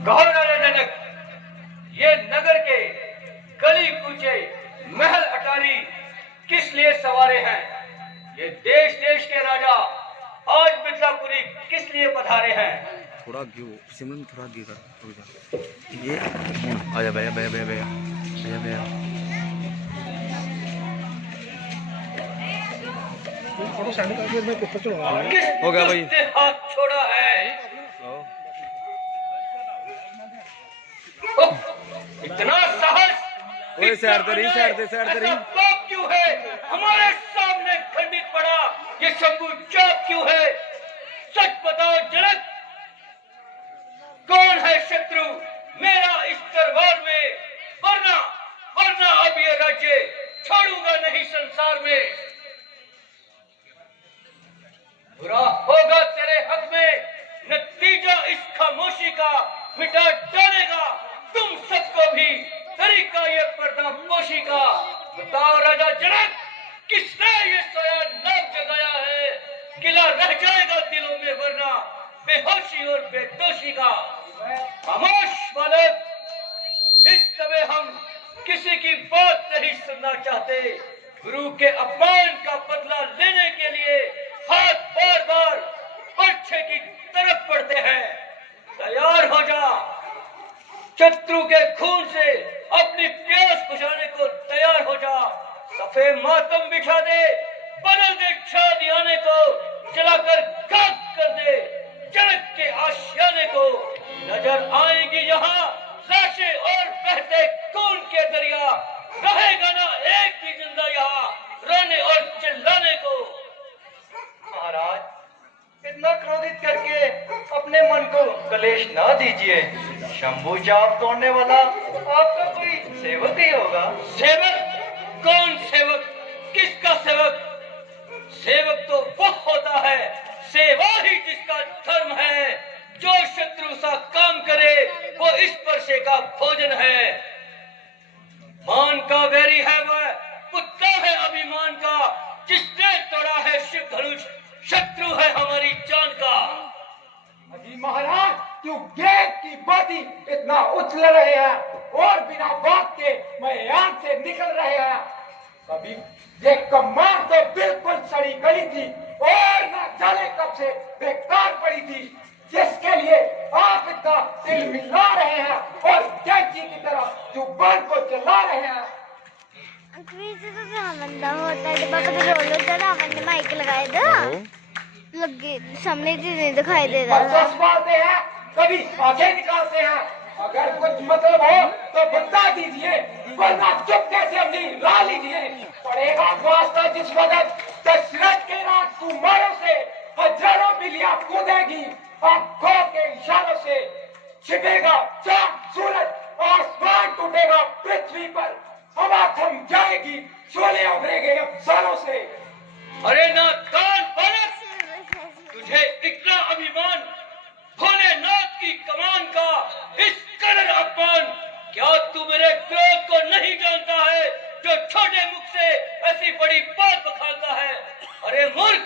कहो राजा जनक, ये नगर के गली कूचे महल अटारी किस लिए सवारे हैं? ये देश देश के राजा आज मिथिलापुरी किस लिए पधारे हैं? थोड़ा घी सिमरन, थोड़ा घी कर ये आजा भैया भैया भैया भैया भैया भैया हो गया भाई, हाथ छोड़ा है। इतना साहस, सैर करी क्यों है? हमारे सामने खंडित पड़ा ये शंभू चाप क्यों है? सच बताओ जनक, कौन है शत्रु मेरा इस दरबार में? वरना वरना अब ये राज्य छोड़ूंगा नहीं संसार में। बुरा होगा तेरे हक में, नतीजा इस खामोशी का मिटा डालेगा तुम सबको भी तरीका ये पर्दापोशी का। बताओ राजा जनक, किसने ये सोया नाम जगाया है? किला रह जाएगा दिलों में वरना बेहोशी और बेदोशी का। खामोश बालक, इस समय हम किसी की बात नहीं सुनना चाहते। गुरु के अपमान का बदला लेने के लिए हाथ बार बार पर्चे की तरफ बढ़ते हैं। तैयार हो जा, शत्रु के खून से अपनी प्यास बुझाने को तैयार हो जा। सफेद मातम बिछा दे, बदल दे शादियाने को, जलाकर खाक कर दे जनक के आशियाने को। नजर आएंगी यहाँ लाशें और बहते खून के दरिया, रहेगा ना एक भी जिंदा यहाँ रोने और चिल्लाने को। महाराज, इतना क्रोधित करके अपने मन को कलेश ना दीजिए। शंभू चाप तोड़ने वाला आपका कोई सेवक ही होगा। सेवक? कौन सेवक? किसका सेवक? सेवक तो वो होता है, सेवा ही जिसका धर्म है। जो शत्रु सा काम करे वो इस परसे का भोजन है। मान का वैरी है वह, कुत्ता है अभिमान का। जिसने तोड़ा है शिव धनुष, शत्रु है हमारी जान का। अजी महाराज, क्यों गेट की बाती इतना उछल रहे हैं और बिना बात के मैदान से निकल रहे हैं? कभी ये कमान तो बिल्कुल सड़ी गई थी और न जाने कब से बेकार पड़ी थी, जिसके लिए आप इतना दिल मिला रहे हैं और कैंची की तरह जुबान को चला रहे हैं। माइक लगाए दो लगे सामने नहीं दिखाई दे रहा। बातें हैं, कभी आगे निकालते हैं। अगर कुछ मतलब हो तो बता दीजिए, वरना चुपके से अपनी ला लीजिए। पड़ेगा वास्ता जिस वक्त दशरथ के राजकुमारों से हजारों बिल्लियां कूदेगी, आंखों के इशारों से छिपेगा चांद सूरज, आसमान टूटेगा पृथ्वी पर, हवा थम जाएगी, शोले उभरेंगे अफसारों से। अरे नाकान बालक, तुझे इतना अभिमान, भोलेनाथ की कमान का इस कदर अपमान। क्या तू मेरे क्रोध को नहीं जानता है जो छोटे मुख से ऐसी बड़ी बात बखाता है? अरे मूर्ख,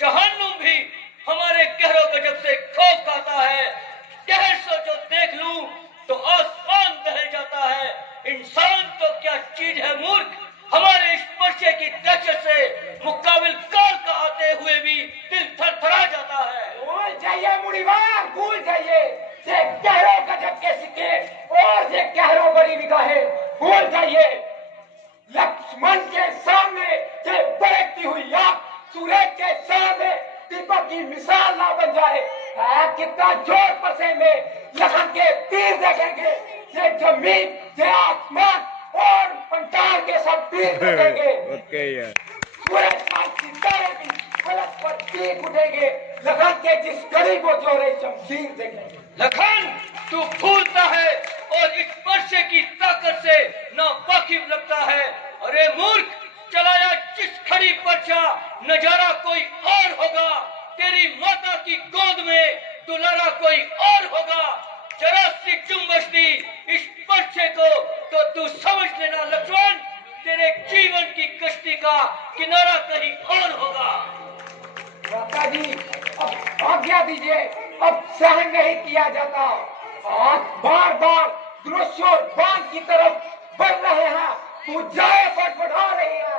जहन्नुम भी हमारे कहरों गजब से खौफ खाता है। कहर सोचो देख लूं तो आसमान दहल जाता है। इंसान तो क्या चीज है मूर्ख, हमारे इस पर्चे की दहशत से मुकाबिल काल का आते हुए भी दिल थरथरा जाता है। भूल जाइए मुड़ीवार, भूल जाइए ये कहरों गजब के सिक्के और ये कहरों बड़ी निगाहें। भूल जाइए लक्ष्मण के सामने ये बरकती हुई आग, सूरज के सामने दीपक की मिसाल ना बन जाए। कितना जोर पसेंगे लखन के तीर देखेंगे, ये जमीन, ये आसमान और पंचाल के सब तीर देखेंगे। सूरज का सितारे भी फलक पर चीख उठेंगे, लखन के जिस गरीब को जोरे शमशीर देखेंगे। लखन, तू फूलता है और इस पर्चे की ताकत से नावाकिफ लगता है। अरे मूर्ख, चलाया जिस खड़ी पर्चा, नजारा कोई और होगा। तेरी माता की गोद में दुलारा कोई और होगा। जरा सी जुम्बश दी इस पर्चे को तो तू समझ लेना लक्ष्मण, तेरे जीवन की कश्ती का किनारा कहीं और होगा। माता जी, अब आज्ञा दीजिए, अब सहन नहीं किया जाता। आप बार बार दृश्योद्वान की तरफ बढ़ रहे हैं, पूजाएं फटफटा रही है,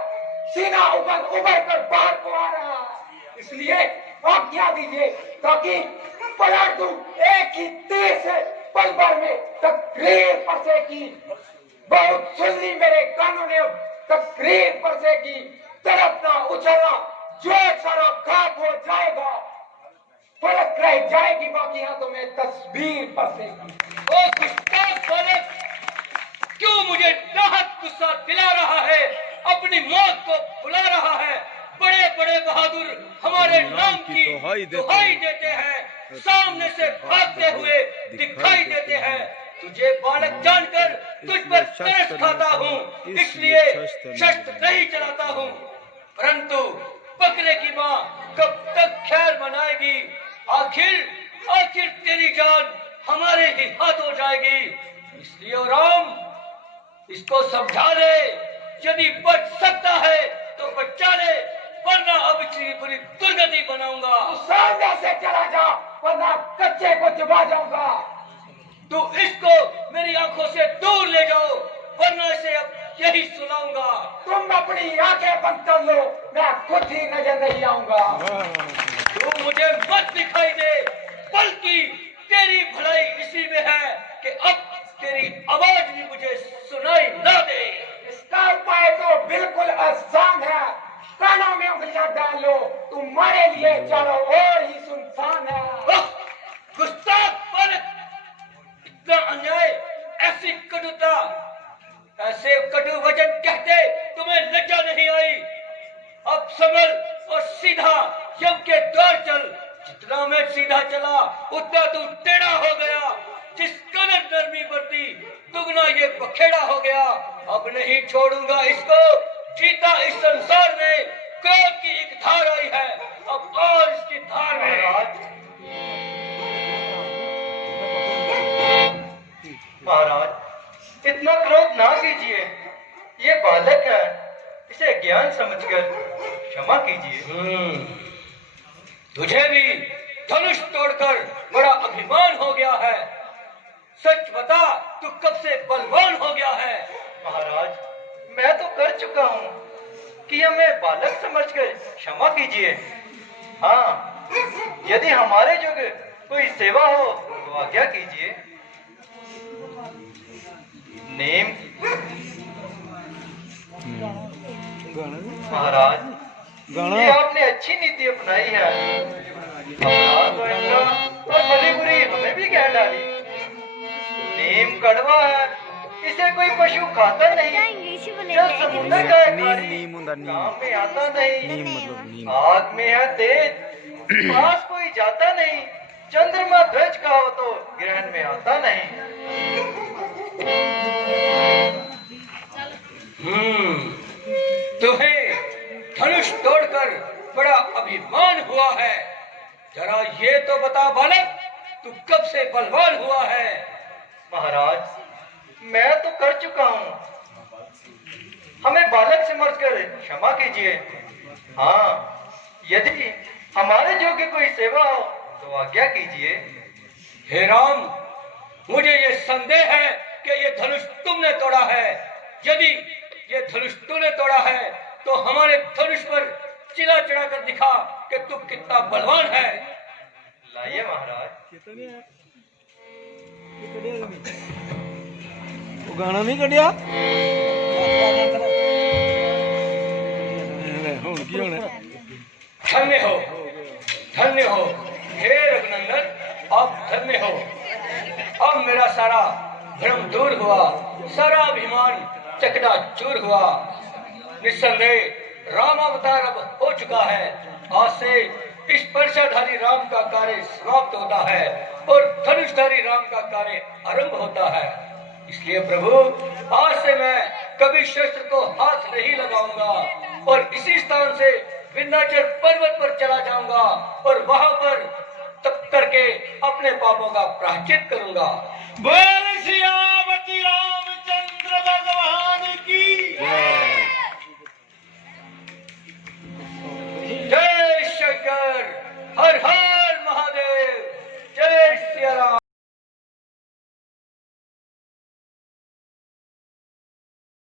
सीना उबर कर बाहर को आ रहा है। इसलिए आज्ञा दीजिए ताकि पलट दूं एक ही तीर से पल भर में तकरीर परसे की। बहुत सुन ली मेरे कानों ने, अब तकरीर परसे की। तड़पना उछलना जो सारा खाक हो जाएगा, फलक रह जाएगी बाकी हाथों में तस्वीर परसेगी। ओ गुस्ताख बालक, क्यों मुझे नाहक गुस्सा दिला रहा है, अपनी मौत को बुला रहा है। बड़े बड़े बहादुर हमारे नाम की दुहाई देते हैं, सामने से भागते हुए दिखाई देते हैं। तुझे बालक जानकर तुझ पर तरस खाता हूँ, इसलिए शस्त्र नहीं चलाता हूँ। परंतु बकरे की माँ कब तक खैर मनाएगी? आखिर तेरी जान हमारे ही हाथों जाएगी। इसलिए ओ राम, इसको समझा ले, यदि बच सकता है तो बचा ले, वरना अब इसकी पूरी दुर्गति बनाऊंगा। तू सामने से चला जा, वरना कच्चे को चबा जाऊंगा। तू इसको मेरी आंखों से दूर ले जाओ, वरना इसे अब यही सुनाऊंगा। तुम अपनी आंखें बंद कर लो, मैं खुद ही नजर नहीं आऊंगा। तू मुझे मत दिखाई दे, बल्कि तेरी भलाई इसी में है कि अब तेरी आवाज भी मुझे सुनाई ना दे। इसका उपाय तो बिल्कुल आसान है, कानों में उंगलियां डाल लो, तुम्हारे लिए चारों ओर ही सुनसान है। गुस्ताख बालक, इतना अन्याय, ऐसी कटुता, ऐसे कटु वचन कहते तुम्हें लज्जा नहीं आई? अब संभल और सीधा यम के द्वार चल। जितना मैं सीधा चला उतना तू टेढ़ा हो गया, जिस कदर नरमी बरती दुगना ये बखेड़ा हो गया। अब नहीं छोड़ूंगा इसको जीता इस संसार में। क्रोध की एक धार आई है, अब और इसकी धार में। महाराज, इतना क्रोध ना कीजिए, ये बालक है, इसे ज्ञान समझकर क्षमा कीजिए। तुझे भी धनुष तोड़कर बड़ा अभिमान हो गया है। सच बता, तू कब से बलवान हो गया है? महाराज, मैं तो कर चुका हूँ कि हमें बालक समझकर क्षमा कीजिए। हाँ, यदि हमारे जोग कोई सेवा हो तो आज्ञा कीजिए। नेम महाराज, ये आपने अच्छी नीति अपनाई है। अपराध तो इनका और भली बुरी हमें भी कह डाली। नीम कड़वा है, इसे कोई पशु खाता नहीं। जो समुद्र का है खारी, काम में आता नहीं। आग में है तेज, पास कोई जाता नहीं। चंद्रमा ध्वज का हो तो ग्रहण में आता नहीं। तुम्हें धनुष तोड़कर बड़ा अभिमान हुआ है। जरा ये तो बता बालक, तू कब से बलवान हुआ है? महाराज, मैं तो कर चुका हूँ, हमें बालक समझकर क्षमा कीजिए। हाँ, यदि हमारे योग्य कोई सेवा हो तो आज्ञा कीजिए। हे राम, मुझे ये संदेह है कि ये धनुष तुमने तोड़ा है। यदि ये धनुष तूने तोड़ा है तो हमारे धनुष पर चिल्ला चढ़ा कर दिखा कि तू कितना बलवान है। लाइए महाराज। वो गाना नहीं कटिया धन्य हो, धन्य हो हे रघुनंदन, आप धन्य हो। अब मेरा सारा भ्रम दूर हुआ, सारा अभिमान चकनाचूर हुआ। निस्संदेह राम अवतार अब हो चुका है। आज से इस परशाधारी राम का कार्य समाप्त होता है और धनुषधारी राम का कार्य आरंभ होता है। इसलिए प्रभु, आज से मैं कभी शस्त्र को हाथ नहीं लगाऊंगा और इसी स्थान से विंध्याचल पर्वत पर चला जाऊंगा और वहां पर तप करके अपने पापों का प्रायश्चित करूंगा। बोल सियावती रामचंद्र भगवान की